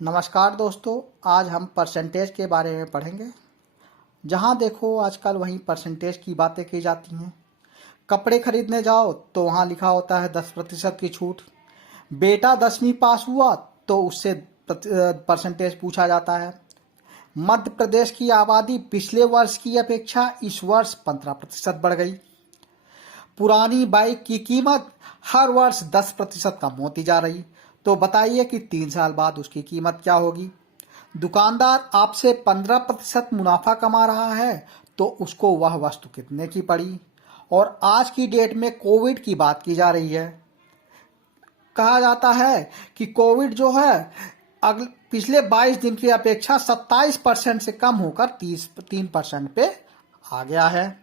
नमस्कार दोस्तों, आज हम परसेंटेज के बारे में पढ़ेंगे। जहाँ देखो आजकल वहीं परसेंटेज की बातें की जाती हैं। कपड़े खरीदने जाओ तो वहाँ लिखा होता है 10% की छूट। बेटा 10वीं पास हुआ तो उससे परसेंटेज पूछा जाता है। मध्य प्रदेश की आबादी पिछले वर्ष की अपेक्षा इस वर्ष 15% बढ़ गई। पुरानी बाइक की कीमत हर वर्ष 10% कम होती जा रही। तो बताइए कि 3 साल बाद उसकी कीमत क्या होगी। दुकानदार आपसे 15% मुनाफा कमा रहा है तो उसको वह वस्तु कितने की पड़ी। और आज की डेट में कोविड की बात की जा रही है। कहा जाता है कि कोविड जो है पिछले 22 दिन की अपेक्षा 27% से कम होकर 3% पे आ गया है।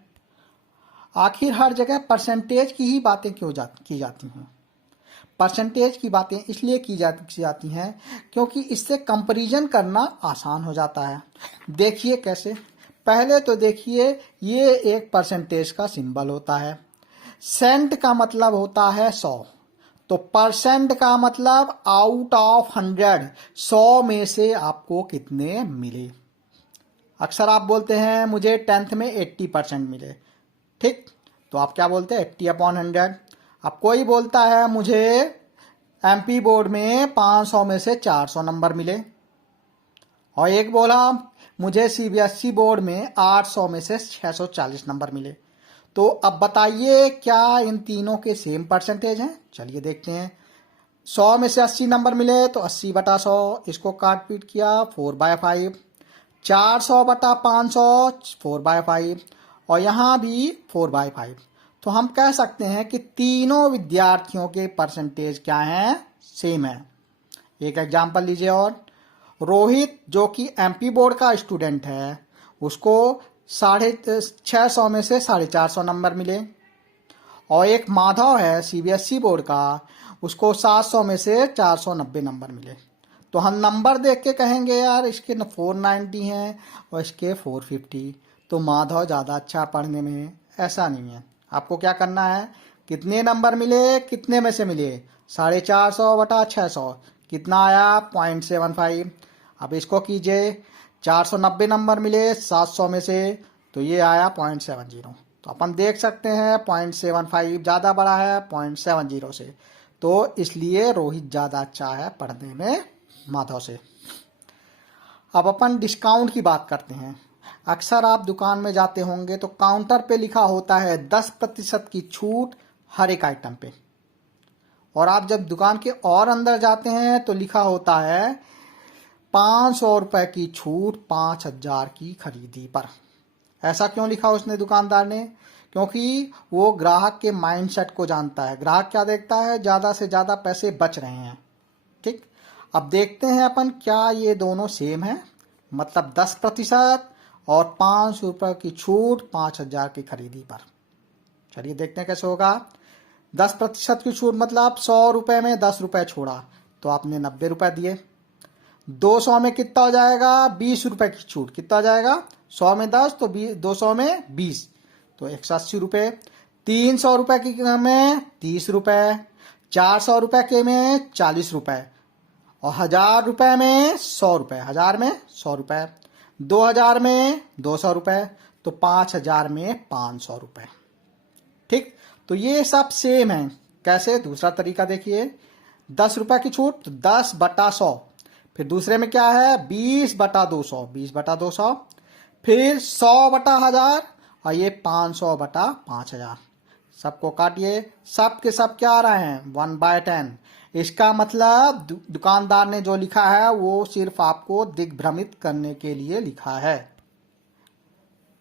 आखिर हर जगह परसेंटेज की ही बातें क्यों की जाती हैं। परसेंटेज की बातें इसलिए की जाती हैं क्योंकि इससे कंपैरिजन करना आसान हो जाता है। देखिए कैसे। पहले तो देखिए, ये एक परसेंटेज का सिंबल होता है। सेंट का मतलब होता है 100, तो परसेंट का मतलब आउट ऑफ 100, 100 में से आपको कितने मिले। अक्सर आप बोलते हैं मुझे 10th में 80% मिले, ठीक, तो आप क्या बोलते हैं 80/100। अब कोई बोलता है मुझे एमपी बोर्ड में 500 में से 400 नंबर मिले, और एक बोला मुझे सीबीएसई बोर्ड में 800 में से 640 नंबर मिले। तो अब बताइए क्या इन तीनों के सेम परसेंटेज हैं। चलिए देखते हैं। 100 में से 80 नंबर मिले तो 80/100, इसको काट पीट किया 4/5। 400/500 4/5, और यहाँ भी 4/5। तो हम कह सकते हैं कि तीनों विद्यार्थियों के परसेंटेज क्या हैं, सेम है। एक एग्जाम्पल लीजिए और। रोहित जो कि एमपी बोर्ड का स्टूडेंट है, उसको 650 में से 450 नंबर मिले। और एक माधव है सीबीएसई बोर्ड का, उसको 700 में से 490 नंबर मिले। तो हम नंबर देख के कहेंगे यार इसके 490 हैं और इसके 450, तो माधव ज़्यादा अच्छा पढ़ने में है। ऐसा नहीं है। आपको क्या करना है, कितने नंबर मिले, कितने में से मिले, 450/600, कितना आया 0.75। अब इसको कीजिए, 490 नंबर मिले 700 में से, तो ये आया 0.70। तो अपन देख सकते हैं 0.75 ज़्यादा बड़ा है 0.70 से, तो इसलिए रोहित ज़्यादा अच्छा है पढ़ने में माधव से। अब अपन डिस्काउंट की बात करते हैं। अक्सर आप दुकान में जाते होंगे तो काउंटर पे लिखा होता है 10% की छूट हर एक आइटम पे, और आप जब दुकान के और अंदर जाते हैं तो लिखा होता है 500 रुपए की छूट 5000 की खरीदी पर। ऐसा क्यों लिखा उसने, दुकानदार ने? क्योंकि वो ग्राहक के माइंडसेट को जानता है। ग्राहक क्या देखता है, ज़्यादा से ज़्यादा पैसे बच रहे हैं, ठीक। अब देखते हैं अपन क्या ये दोनों सेम है, मतलब 10% और 500 रुपये की छूट 5000 की खरीदी पर। चलिए देखते हैं कैसे होगा। 10% की छूट मतलब 100 रुपये में 10 रुपये छोड़ा, तो आपने 90 रुपये दिए। 200 में कितना हो जाएगा, 20 रुपये की छूट, कितना हो जाएगा, 100 में 10 तो 200 में 20, तो 180 रुपये। 300 रुपये की में 30 रुपये, 400 रुपये के में 40 रुपये, और 1000 रुपये में 100 रुपये, 1000 में 100 रुपये, 2000 में 200 रुपये, तो 5000 में 500 रुपये, ठीक। तो ये सब सेम है। कैसे, दूसरा तरीका देखिए। 10 रुपये की छूट तो 10/100, फिर दूसरे में क्या है 20/200, 20/200, फिर 100/1000, और ये 500/5000। सबको काटिए, सब के सब क्या आ रहे हैं 1/10। इसका मतलब दुकानदार ने जो लिखा है वो सिर्फ आपको दिग्भ्रमित करने के लिए लिखा है।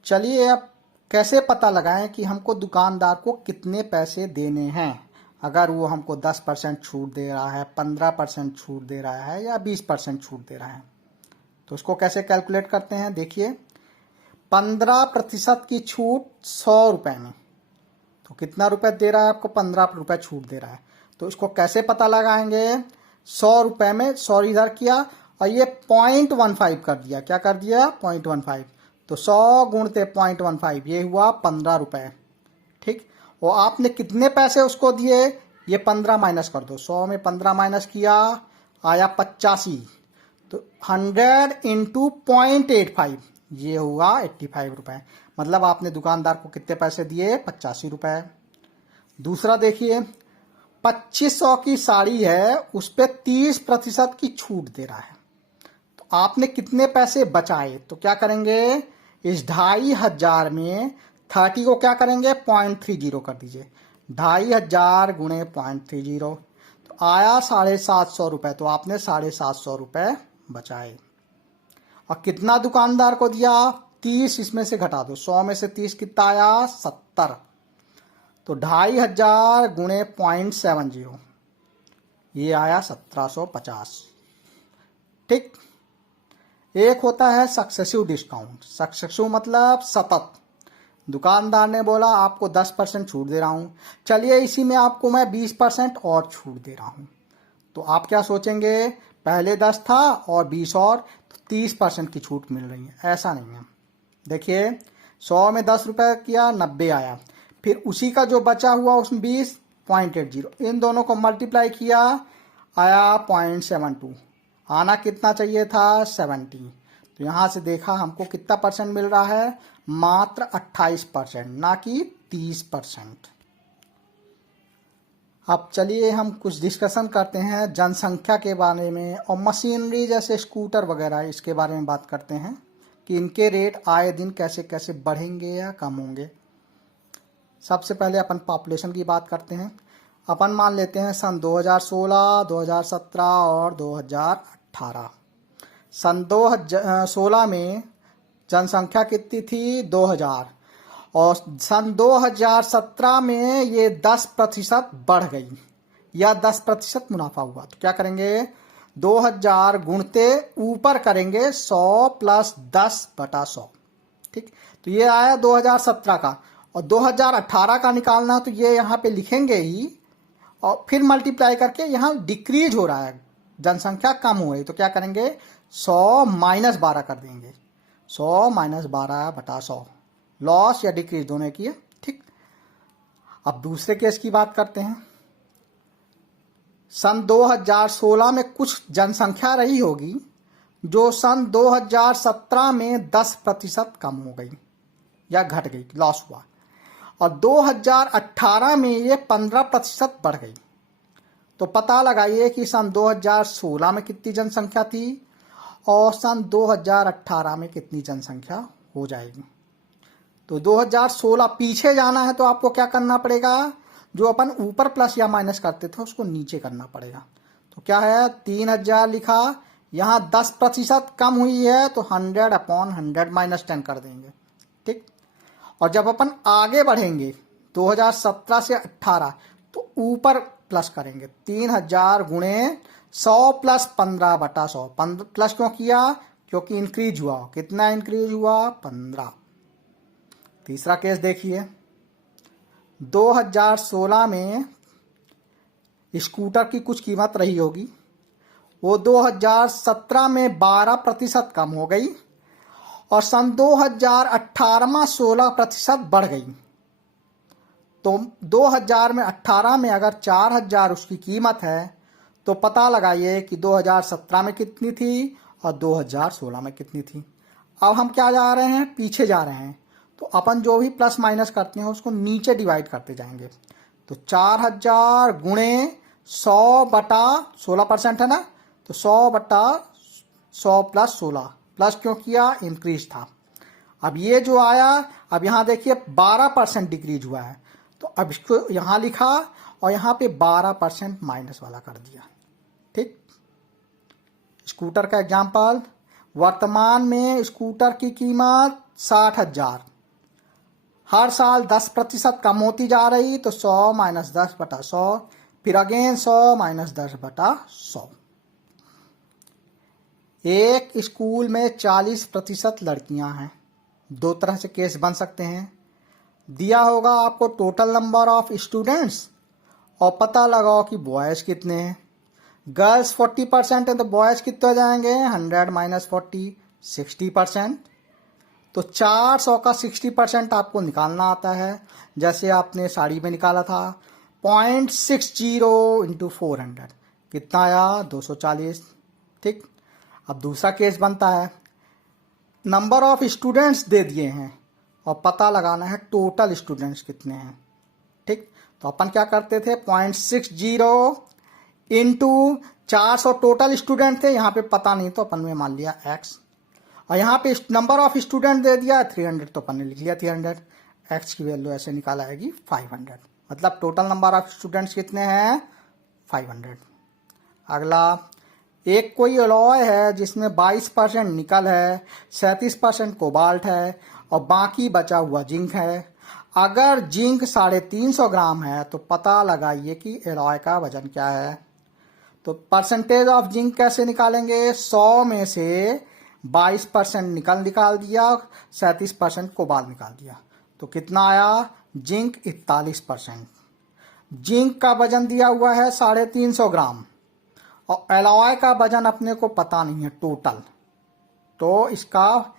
चलिए अब कैसे पता लगाएं कि हमको दुकानदार को कितने पैसे देने हैं। अगर वो हमको 10% छूट दे रहा है, 15% छूट दे रहा है, या 20% छूट दे रहा है, तो उसको कैसे कैलकुलेट करते हैं। देखिए, 15% की छूट 100 रुपये में, तो कितना रुपए दे रहा है आपको, 15 रुपये छूट दे रहा है। तो इसको कैसे पता लगाएंगे, 100 रुपये में 100 इधर किया और ये 0.15 कर दिया। क्या कर दिया, 0.15, तो 100 गुणते 0.15, ये हुआ 15 रुपये, ठीक। और आपने कितने पैसे उसको दिए, ये 15 माइनस कर दो, 100 में 15 माइनस किया आया 85, तो 100 इंटू 0.85 ये हुआ 85 रुपए। मतलब आपने दुकानदार को कितने पैसे दिए? 85 रुपए। दूसरा देखिए, 2500 की साड़ी है, उस पर 30% की छूट दे रहा है, तो आपने कितने पैसे बचाए? तो क्या करेंगे, इस 2500 में 30 को क्या करेंगे, 0.30 कर दीजिए। 2500 गुणे 0.30 तो आया 750 रुपए। तो आपने 750 रुपए बचाए। और कितना दुकानदार को दिया? 30 इसमें से घटा दो, 100 में से 30 कितना आया? 70। तो 2500 गुणे 0.70 ये आया 1750। ठीक। एक होता है सक्सेसिव डिस्काउंट। सक्सेसिव मतलब सतत। दुकानदार ने बोला आपको 10% छूट दे रहा हूं, चलिए इसी में आपको मैं 20% और छूट दे रहा हूं। तो आप क्या सोचेंगे, पहले 10 था और 20 और, तो 30% की छूट मिल रही है। ऐसा नहीं है। देखिए 100 में 10 रुपए किया, 90 आया। फिर उसी का जो बचा हुआ उसमें 20.80, इन दोनों को मल्टीप्लाई किया, आया 0.72। आना कितना चाहिए था? 70। तो यहां से देखा हमको कितना परसेंट मिल रहा है? मात्र 28%, ना कि 30%। अब चलिए हम कुछ डिस्कशन करते हैं जनसंख्या के बारे में और मशीनरी जैसे स्कूटर वगैरह, इसके बारे में बात करते हैं कि इनके रेट आए दिन कैसे कैसे बढ़ेंगे या कम होंगे। सबसे पहले अपन पॉपुलेशन की बात करते हैं। अपन मान लेते हैं सन 2016, 2017 और 2018। सन 2016 में जनसंख्या कितनी थी? 2000। और सन 2017 में ये 10% बढ़ गई या 10% मुनाफा हुआ। तो क्या करेंगे, 2000 गुणते ऊपर करेंगे 100 प्लस 10/100। ठीक। तो ये आया 2017 का। और 2018 का निकालना, तो ये यहाँ पे लिखेंगे ही और फिर मल्टीप्लाई करके, यहाँ डिक्रीज हो रहा है, जनसंख्या कम हो गई। तो क्या करेंगे, 100 माइनस 12 कर देंगे। 100 माइनस 12/100, लॉस या डिक्रीज दोनों की है। ठीक। अब दूसरे केस की बात करते हैं। सन 2016 में कुछ जनसंख्या रही होगी जो सन 2017 में 10% कम हो गई या घट गई, लॉस हुआ। और 2018 में ये 15% बढ़ गई। तो पता लगाइए कि सन 2016 में कितनी जनसंख्या थी और सन 2018 में कितनी जनसंख्या हो जाएगी। तो 2016 पीछे जाना है तो आपको क्या करना पड़ेगा, जो अपन ऊपर प्लस या माइनस करते थे उसको नीचे करना पड़ेगा। तो क्या है, 3000 लिखा, यहाँ 10% कम हुई है तो 100/100 माइनस 10 कर देंगे। ठीक। और जब अपन आगे बढ़ेंगे 2017 से 18 तो ऊपर प्लस करेंगे, 3000 गुणे 100 प्लस 15/100। प्लस क्यों किया, क्योंकि इंक्रीज हुआ। कितना इंक्रीज हुआ? 15। तीसरा केस देखिए, 2016 में स्कूटर की कुछ कीमत रही होगी, वो 2017 में 12% कम हो गई और सन 2018 में 16% बढ़ गई। तो 2018 में अगर 4000 उसकी कीमत है तो पता लगाइए कि 2017 में कितनी थी और 2016 में कितनी थी। अब हम क्या जा रहे हैं, पीछे जा रहे हैं। तो अपन जो भी प्लस माइनस करते हैं उसको नीचे डिवाइड करते जाएंगे। तो 4000 गुणे 100/16% है ना, तो 100/100 प्लस 16, प्लस क्यों किया, इंक्रीज था। अब ये जो आया, अब यहाँ देखिए 12% डिक्रीज हुआ है, तो अब इसको यहाँ लिखा और यहाँ पे 12% माइनस वाला कर दिया। ठीक। स्कूटर का एग्जाम्पल, वर्तमान में स्कूटर की कीमत 60,000, हर साल 10% कम होती जा रही, तो 100 माइनस 10/100, फिर अगेन 100 माइनस 10/100। एक स्कूल में 40% लड़कियां हैं। दो तरह से केस बन सकते हैं। दिया होगा आपको टोटल नंबर ऑफ स्टूडेंट्स और पता लगाओ कि बॉयज़ कितने हैं। गर्ल्स 40% है तो बॉयज़ कितने हो जाएंगे, 100 माइनस 40, 60%। तो 400 का 60% आपको निकालना आता है, जैसे आपने साड़ी में निकाला था। 0.60 इंटू 400 कितना आया, 240। ठीक। अब दूसरा केस बनता है, नंबर ऑफ स्टूडेंट्स दे दिए हैं और पता लगाना है टोटल स्टूडेंट्स कितने हैं। ठीक, तो अपन क्या करते थे, 0.60 इंटू 400 टोटल स्टूडेंट थे, यहाँ पे पता नहीं तो अपन ने मान लिया x, और यहाँ पे नंबर ऑफ स्टूडेंट दे दिया 300 तो अपन ने लिख लिया 300। x की वैल्यू ऐसे निकाल आएगी 500, मतलब टोटल नंबर ऑफ स्टूडेंट्स कितने हैं 500। अगला, एक कोई अलॉय है जिसमें 22% निकल है, 37% कोबाल्ट है और बाकी बचा हुआ जिंक है। अगर जिंक 350 ग्राम है तो पता लगाइए कि एलॉय का वजन क्या है। तो परसेंटेज ऑफ जिंक कैसे निकालेंगे, 100 में से 22% निकाल दिया, 37% कोबाल्ट निकाल दिया, तो कितना आया, जिंक 41%। जिंक का वजन दिया हुआ है 350 ग्राम और एलॉय का वजन अपने को पता नहीं है टोटल, तो इसका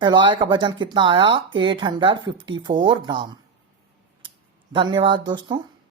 एलॉय का वजन कितना आया 854 ग्राम। धन्यवाद दोस्तों।